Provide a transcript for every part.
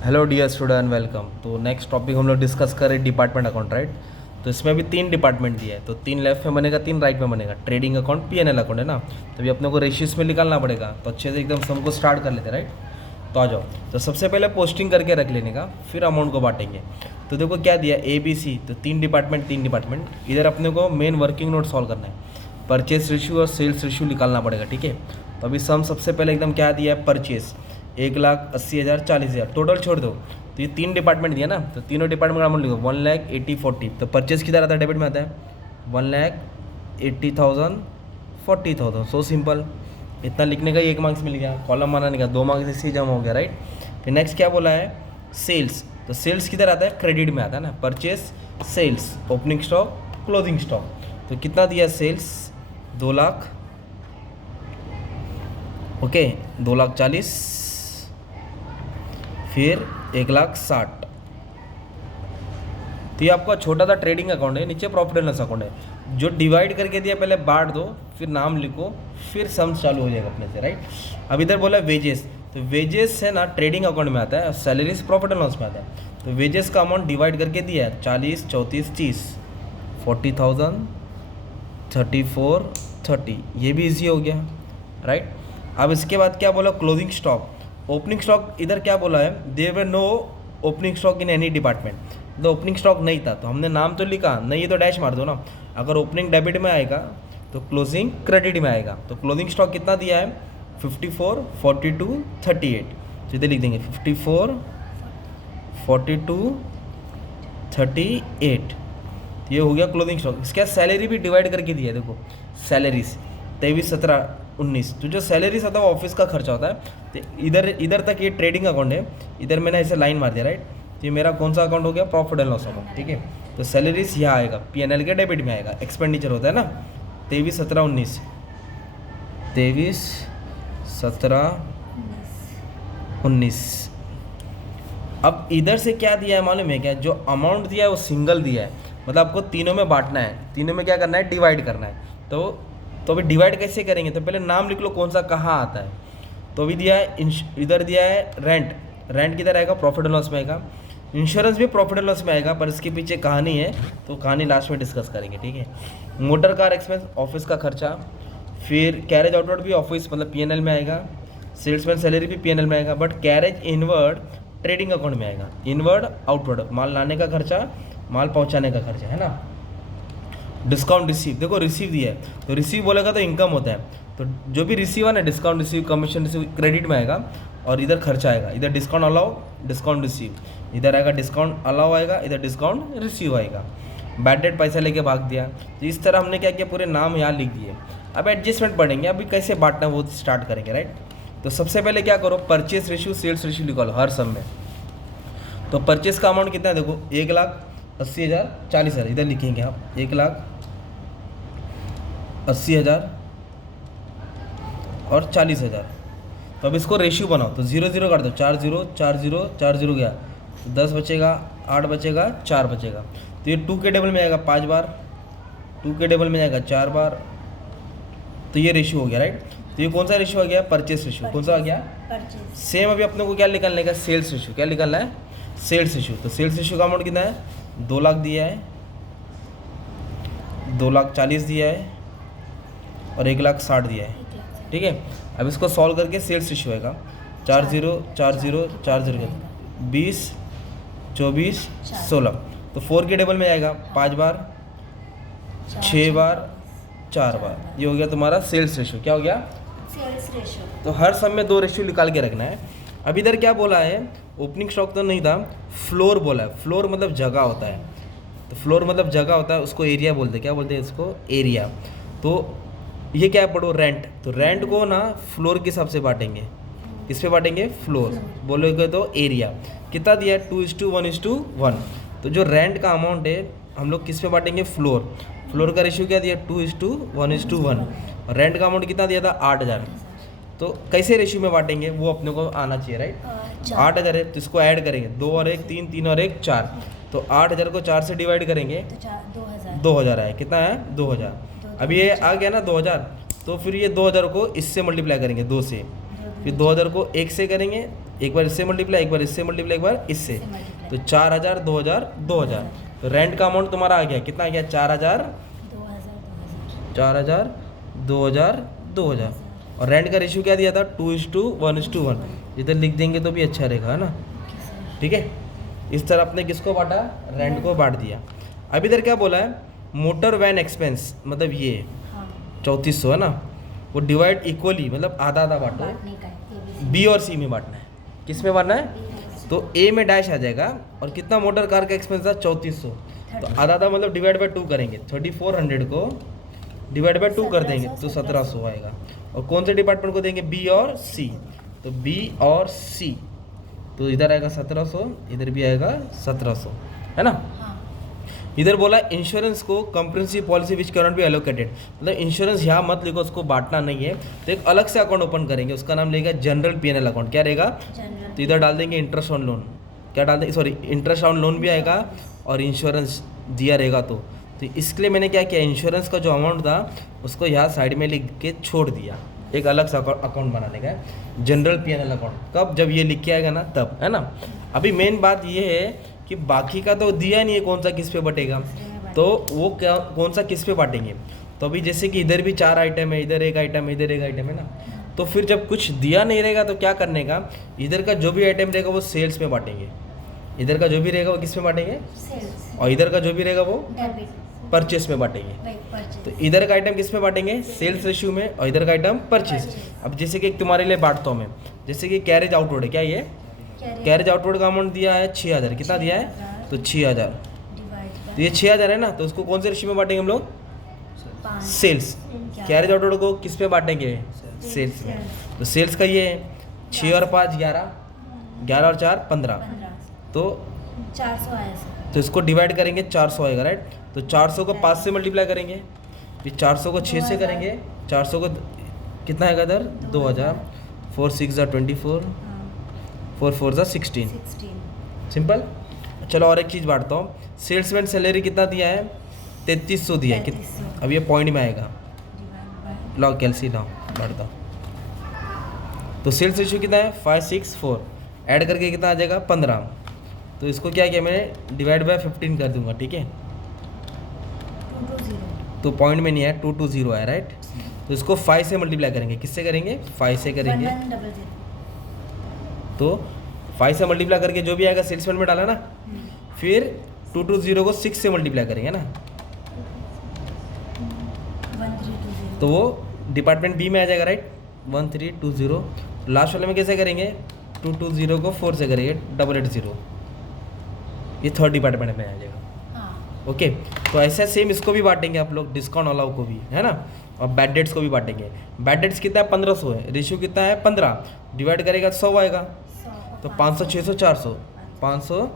Hello dear student, welcome. तो next topic हम लोग डिस्कस करें डिपार्टमेंट अकाउंट, राइट। तो इसमें भी 3 डिपार्टमेंट दिया है, तो 3 लेफ्ट में बनेगा, 3 राइट में बनेगा। ट्रेडिंग अकाउंट, पीएनएल अकाउंट है ना, तभी अपने को रेशियोज में निकालना पड़ेगा। तो अच्छे से एकदम सम को स्टार्ट कर लेते हैं, राइट। तो आ जाओ। तो सबसे पहले पोस्टिंग करके रख लेने का, फिर अमाउंट को बांटेंगे। तो देखो क्या दिया, ABC, तो 3 डिपार्टमेंट। इधर अपने को मेन वर्किंग नोट सॉल्व करना है। परचेस रेशियो और सेल्स रेशियो निकालना पड़ेगा, ठीक है। तो अभी सम सबसे पहले एकदम क्या दिया है, परचेस 1,80,000 40,000, टोटल छोड़ दो। तो ये 3 डिपार्टमेंट दिया ना, तो तीनों डिपार्टमेंट का अमाउंट लिखो 1,80,40। तो परचेस किधर आता है, डेबिट में आता है। 1,80,000 40,000, सो सिंपल। इतना लिखने का ही 1 मार्क्स मिल गया, कॉलम बनाने का 2 मार्क्स इससे जमा हो गया, राइट। फिर नेक्स्ट क्या बोला है, सेल्स। तो सेल्स किधर आता है, क्रेडिट में आता है ना। Purchase, sales, opening stock, closing stock. तो कितना दिया सेल्स, 2 लाख, ओके, 2,40,000, फिर 1,60,000। तो ये आपका छोटा सा ट्रेडिंग अकाउंट है, नीचे प्रॉफिट एंड लॉस अकाउंट है। जो डिवाइड करके दिया पहले बांट दो, फिर नाम लिखो, फिर सम्स चालू हो जाएगा अपने से, राइट। अब इधर बोला वेजेस, तो वेजेस है ना ट्रेडिंग अकाउंट में आता है, सैलरीज प्रॉफिट एंड लॉस में आता है। तो वेजेस का अमाउंट डिवाइड करके दिया है 40, 34, 30, 40,000, 34, 30, ये भी इजी हो गया, राइट। अब इसके बाद क्या बोला, क्लोजिंग स्टॉक। ओपनिंग स्टॉक इधर क्या बोला है, there were no opening stock in any department. तो ओपनिंग स्टॉक नहीं था, तो हमने नाम तो लिखा नहीं, ये तो डैश मार दो ना। अगर ओपनिंग डेबिट में आएगा तो क्लोजिंग क्रेडिट में आएगा। तो क्लोजिंग स्टॉक कितना दिया है, 54, 42, 38। तो इधर लिख देंगे 54, 42, 38। ये हो गया क्लोजिंग स्टॉक। इसके बाद सैलरी भी डिवाइड करके दिया है, देखो सैलरीज 23, 17, 19। तो जो सैलरीज आता है वो ऑफिस का खर्चा होता है। तो इधर तक ये ट्रेडिंग अकाउंट है, इधर मैंने ऐसे लाइन मार दिया, राइट। तो ये मेरा कौन सा अकाउंट हो गया, प्रॉफिट एंड लॉस अकाउंट, ठीक है। तो सैलरीज यहाँ आएगा, पीएनएल के डेबिट में आएगा। एक्सपेंडिचर होता है ना 23, 17, 19, 23, 17, 19। अब इधर से क्या दिया है मालूम है क्या, जो अमाउंट दिया है वो सिंगल दिया है, मतलब आपको तीनों में बांटना है, तीनों में क्या करना है, डिवाइड करना है। तो अभी डिवाइड कैसे करेंगे, तो पहले नाम लिख लो कौन सा कहाँ आता है। तो अभी दिया है इधर दिया है रेंट किधर आएगा, प्रॉफिट एंड लॉस में आएगा। इंश्योरेंस भी प्रॉफिट एंड लॉस में आएगा, पर इसके पीछे कहानी है, तो कहानी लास्ट में डिस्कस करेंगे, ठीक है। मोटर कार एक्सपेंस, ऑफिस का खर्चा। फिर कैरेज आउटवर्ड भी ऑफिस मतलब पीएनएल में आएगा। सेल्समैन सैलरी भी पीएनएल में आएगा, but carriage inward trading account में आएगा। इनवर्ड आउटवर्ड, माल लाने का खर्चा, माल पहुंचाने का खर्चा, है ना। डिस्काउंट रिसीव, देखो रिसीव दिया है, तो रिसीव बोलेगा तो इनकम होता है। तो जो भी रिसीव है ना, discount receive, commission receive, credit में आएगा। और इधर खर्चा आएगा, इधर डिस्काउंट अलाउ, डिस्काउंट रिसीव, इधर आएगा डिस्काउंट अलाउ आएगा, इधर डिस्काउंट रिसीव आएगा। बैड डेट पैसा लेके भाग दिया। तो इस तरह हमने क्या किया, पूरे नाम यहाँ लिख दिए। अब एडजस्टमेंट पढ़ेंगे, अभी कैसे बांटना है वो स्टार्ट करेंगे, राइट। तो सबसे पहले क्या करो, परचेस रेशियो, सेल्स रेशियो निकालो हर सब में। तो परचेस का अमाउंट कितना है, देखो 1,80,000 40,000, इधर लिखेंगे आप 1,80,000 और 40,000। तो अब इसको रेशियो बनाओ, तो 0 0 काट दो, 4 0 4 0 4 0 गया, तो 10 बचेगा, 8 बचेगा, 4 बचेगा। तो ये 2 के टेबल में आएगा 5 बार, 2 के टेबल में आएगा 4 बार। तो ये रेशियो हो गया, राइट। तो ये कौन सा रेशियो आ गया, परचेस रेशियो। कौन सा आ गया, सेम। अभी अपने को क्या निकालने का, सेल्स रेशियो। क्या निकालना है, सेल्स रेशियो। तो सेल्स रेशियो का अमाउंट कितना है, 2 लाख दिया है, 2,40,000 दिया है, और 1,60,000 दिया है, ठीक है। अब इसको सॉल्व करके सेल्स रेशियो आएगा 4 0 4 0 4 0, 20, 24, 16। तो 4 के टेबल में आएगा 5 बार, 6 बार, 4 बार। ये हो गया तुम्हारा सेल्स रेशियो। क्या हो गया, सेल्स रेशियो। तो हर सब में 2 रेशियो निकाल के रखना है। अब इधर क्या बोला है, ओपनिंग स्टॉक तो नहीं था, फ्लोर बोला है। फ्लोर मतलब जगह होता है, तो फ्लोर मतलब जगह होता है, उसको एरिया बोलते हैं। क्या बोलते हैं इसको, एरिया। तो ये क्या है, पढ़ो रेंट। तो रेंट को ना फ्लोर के हिसाब से बांटेंगे। किस पे बांटेंगे, फ्लोर। बोलोगे तो एरिया कितना दिया है, 2:1:1। तो जो रेंट का अमाउंट है हम लोग किस पे बांटेंगे, फ्लोर। फ्लोर का रेशियो क्या दिया, 2:1:1। रेंट का अमाउंट कितना दिया था, 8,000। तो कैसे रेशियो में बांटेंगे वो अपने को आना चाहिए, राइट। 8,000 है, तो इसको ऐड करेंगे, 2 और 1 3, 3 और 1 4। तो 8,000 को 4 से डिवाइड करेंगे, तो 2,000 2,000 आए। कितना है, 2,000। अब ये आ गया ना 2,000, तो फिर ये 2,000 को इससे मल्टीप्लाई करेंगे 2 से, फिर 2,000 को 1 से करेंगे, एक बार इससे मल्टीप्लाई, एक बार इससे मल्टीप्लाई, एक बार इससे, से multiply। तो 4000 2000 2000। तो रेंट का अमाउंट तुम्हारा आ गया, कितना आ गया? 4000 4000 2000 2000। और रेंट का रेशियो क्या दिया था? 2:1:1। इधर लिख देंगे तो भी अच्छा रहेगा, है ना? Okay sir. ठीक है, इस तरह आपने किसको बांटा? रेंट को बांट दिया। अब इधर क्या बोला है? मोटर वैन एक्सपेंस, मतलब ये हाँ 3400 है ना, वो डिवाइड इक्वली, मतलब आधा आधा बांटो। बांटने का है बी और सी में बांटना है। किस में बांटना है? तो ए में डैश आ जाएगा। और कितना मोटर कार का एक्सपेंस था? 3400। तो आधा आधा मतलब डिवाइड बाय 2 करेंगे। 3400 को डिवाइड बाय 2 कर देंगे तो 1700 आएगा। और कौन से डिपार्टमेंट को देंगे? बी और सी। तो बी और सी, तो इधर आएगा 1700, इधर भी आएगा 1700, है ना? हाँ इधर बोला इंश्योरेंस को comprehensive policy which can not be allocated, मतलब इंश्योरेंस यहाँ मत लिखो, उसको बांटना नहीं है। तो एक अलग से अकाउंट ओपन करेंगे, उसका नाम लेगा जनरल पीएनएल अकाउंट। क्या रहेगा? जनरल। तो इधर डाल देंगे इंटरेस्ट ऑन लोन। क्या डाल देंगे? सॉरी, इंटरेस्ट ऑन लोन भी आएगा और इंश्योरेंस दिया रहेगा। तो इसके लिए मैंने क्या किया, इंश्योरेंस का जो अमाउंट था उसको यहाँ साइड में लिख के छोड़ दिया। एक अलग सा अकाउंट बनाने का है, जनरल पीएनएल अकाउंट। कब? जब ये लिख के आएगा ना तब, है ना? अभी मेन बात ये है कि बाकी का तो दिया नहीं है कौन सा किस पे बटेगा, तो वो क्या कौन सा किस पे बांटेंगे। तो अभी जैसे कि इधर भी 4 आइटम है, इधर एक आइटम है, इधर एक आइटम है ना, तो फिर जब कुछ दिया नहीं रहेगा तो क्या करने का, इधर का जो भी आइटम रहेगा वो सेल्स में बांटेंगे, इधर का जो भी रहेगा वो किस में बांटेंगे, सेल्स और इधर का जो भी रहेगा वो डेबिट परचेस में बांटेंगे। By purchase. तो इधर का आइटम किस में बांटेंगे? सेल्स रेशियो में, और इधर का आइटम परचेस। अब जैसे कि एक तुम्हारे लिए बांटता हूँ मैं, जैसे कि कैरेज आउटवर्ड है, क्या ये कैरेज आउटवर्ड का अमाउंट दिया है 6000। कितना दिया है? तो 6000। डिवाइड तो ये 6000 है ना, तो उसको कौन से रेशियो में बांटेंगे हम लोग? Bye sales. कैरेज आउटवर्ड को किस पे बांटेंगे? सेल्स में। तो सेल्स का ये 6 और 5 11, 11 और 4 15, 15 तो 400 आया सर। तो इसको डिवाइड करेंगे 400 आएगा, राइट? तो 400 को 5 से मल्टीप्लाई करेंगे, फिर 400 को 6 से करेंगे, 400 को कितना आएगा इधर? 2000। 4 6 24, 4 4 16। 16 सिंपल। चलो और एक चीज़ बांटता हूँ, सेल्समैन सैलरी कितना दिया है? 3300 दिया है। 3300। अब ये पॉइंट में आएगा, डिवाइड बाय लॉ कैलसी लाओ बांटता हूँ। तो सेल्स रेशियो कितना है? 564, ऐड करके कितना आ जाएगा? 15। तो इसको क्या किया मैंने? डिवाइड बाय 15 कर दूंगा, ठीक है? 220 तो पॉइंट में नहीं है, 220 है, राइट? तो इसको 5 से मल्टीप्लाई करेंगे। किससे करेंगे? 5 से करेंगे। 1100। तो 5 से मल्टीप्लाई करके जो भी आएगा सेल्समैन में डाला ना, फिर 220 को 6 से मल्टीप्लाई करेंगे ना, 1320 तो वो डिपार्टमेंट बी में आ जाएगा, राइट? 1320। लास्ट वाले में कैसे करेंगे? 220 को 4 से करेंगे, 880। ये थर्ड डिपार्टमेंट में आ जाएगा। हाँ ओके, तो ऐसा सेम इसको भी बांटेंगे आप लोग, डिस्काउंट अलाउ को भी, है ना? और बैड डेट्स को भी बांटेंगे। बैड डेट्स कितना है? 1500 है। रेशियो कितना है? 15। डिवाइड करेगा तो 100 आएगा। 100 तो 500 600 400, 500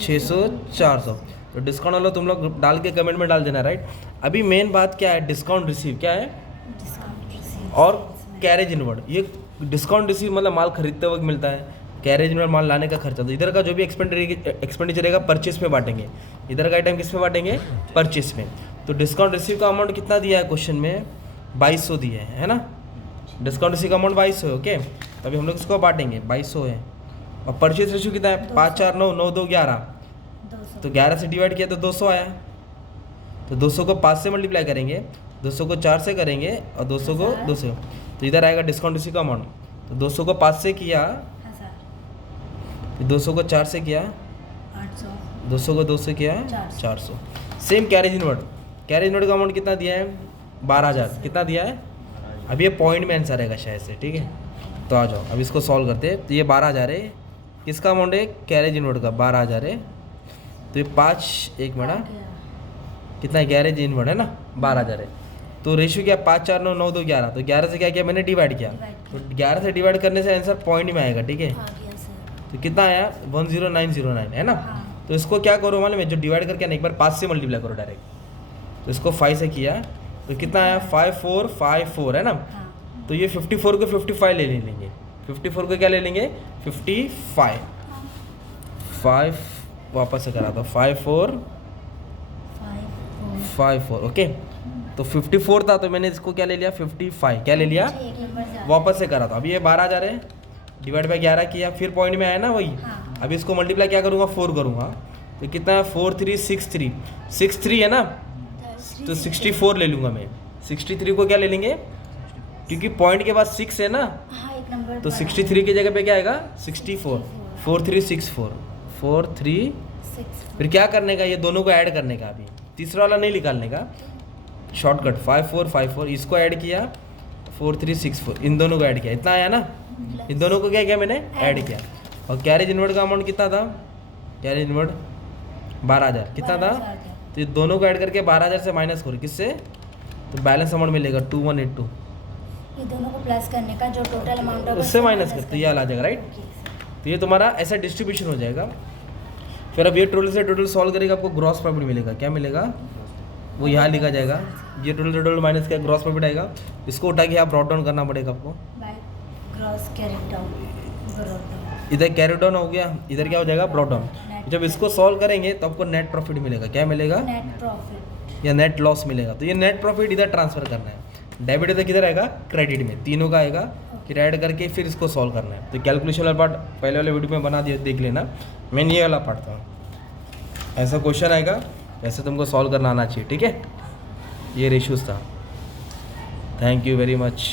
600 400। तो डिस्काउंट वाला तुम लोग डाल के कमेंट में डाल देना, राइट? अभी मेन बात क्या है? डिस्काउंट रिसीव क्या है? डिस्काउंट रिसीव और कैरेज इनवर्ड। ये डिस्काउंट रिसीव मतलब माल खरीदते वक्त मिलता है, कैरेज इनवर्ड माल लाने का खर्चा। तो इधर का जो भी एक्सपेंडिचर रहेगा परचेस में बांटेंगे, इधर का आइटम किस में बांटेंगे? परचेस में। तो डिस्काउंट रिसीव का अमाउंट कितना दिया है क्वेश्चन में? 2200 दिया है ना? डिस्काउंट रिसीव का अमाउंट 2200 है। ओके, तो अभी हम लोग इसको बांटेंगे, 2200 है। और परचेज रेशियो कितना है? 5 4 9 9 2 11। 200 तो 11 से डिवाइड किया तो 200 आया। तो 200 को 5 से मल्टीप्लाई करेंगे, 200 को 4 से करेंगे, और 200 को 2 से। तो इधर आएगा डिस्काउंट रिसीव का अमाउंट। तो 200 को 5 से किया, 1000 फिर 200 को 4 से किया, 800 200 को 2 से किया, 400। 400। Same carriage inward. Carriage inward का अमाउंट कितना दिया है? 12000। कितना दिया है? अब ये पॉइंट में आंसर आएगा शायद से, ठीक है? तो आ जाओ अब इसको सॉल्व करते हैं। तो ये 12000 है, किसका अमाउंट है? कैरेज इनवर्ड का 12000 है। तो ये 5 1 मिनट कितना है? कैरेज इनवर्ड है ना, 12000 है। तो रेशियो क्या? 5 4 9 9 2 11। तो 11 से क्या किया मैंने? डिवाइड किया। तो 11 से डिवाइड करने से आंसर पॉइंट में आएगा, ठीक है? आ गया सर। तो कितना आया? 10909 है ना? हाँ। तो इसको क्या करो मालूम है? जो डिवाइड करके ना एक बार 5 से मल्टीप्लाई करो डायरेक्ट। तो इसको 5 से किया तो कितना आया? 5454 है ना? हाँ तो ये 54 को 55 ले लेंगे। 54 को क्या ले लेंगे? 55। 5 वापस से करा दो, 5454। ओके, तो 54 था तो मैंने इसको क्या ले लिया? 55। क्या ले लिया? एक नंबर से वापस से करा था। अब ये 12000 है, डिवाइड बाय 11 किया, फिर पॉइंट में आया ना वही। हाँ। अब इसको मल्टीप्लाई क्या करूँगा, 4 करूँगा, तो कितना है 4 3 6 3, 6 3 है ना, तो 64 ले लूँगा मैं। 63 को क्या ले लेंगे, क्योंकि पॉइंट के बाद 6 है ना, हाँ, एक नंबर तो बढ़ा। 63 की जगह पे क्या आएगा 64, 4 3 6 4, 4 3, 6 फिर क्या करने का, ये दोनों को ऐड करने का, अभी तीसरा वाला नहीं निकालने का, शॉर्टकट 5 4 5 4, इसको ऐड किया 4 3 6 4, इन दोनों को ऐड किया, इतना आया ना, इन दोनों को क्या किया मैंने, ऐड किया। और कैरेज इनवर्ड का अमाउंट कितना था, कैरेज इनवर्ड 12,000 कितना था, तो ये दोनों को ऐड करके 12,000 से माइनस करो, किससे, तो बैलेंस अमाउंट मिलेगा 2182, ये दोनों को प्लस करने का जो टोटल अमाउंट होगा उससे माइनस कर, तो ये आ जाएगा, राइट। तो ये तुम्हारा ऐसा डिस्ट्रीब्यूशन हो जाएगा। फिर अब ये टोटल से टोटल सॉल्व करेगा, आपको ग्रॉस प्रॉफिट मिलेगा, क्या मिलेगा, वो यहाँ लिखा जाएगा, ये टोटल टोटल माइनस का ग्रॉस प्रॉफिट आएगा, इसको उठा के यहाँ ब्रॉट डाउन करना पड़ेगा आपको, बाय ग्रॉस कैरेट डाउन, इधर कैरी डाउन हो गया, इधर क्या हो जाएगा ब्रॉट डाउन। जब इसको सॉल्व करेंगे तो आपको नेट प्रॉफिट मिलेगा, क्या मिलेगा, नेट प्रॉफिट या नेट लॉस मिलेगा। तो ये नेट प्रॉफिट इधर ट्रांसफर करना है, डेबिट इधर किधर आएगा, क्रेडिट में, तीनों का आएगा, फिर ऐड करके फिर इसको सॉल्व करना है। तो कैलकुलेशन वाला पार्ट पहले वाले वीडियो में बना दिया, देख लेना, मैं ये वाला पार्ट था, ऐसा क्वेश्चन आएगा वैसे तुमको सॉल्व करना आना चाहिए, ठीक है। ये रेशियोज था। Thank you very much.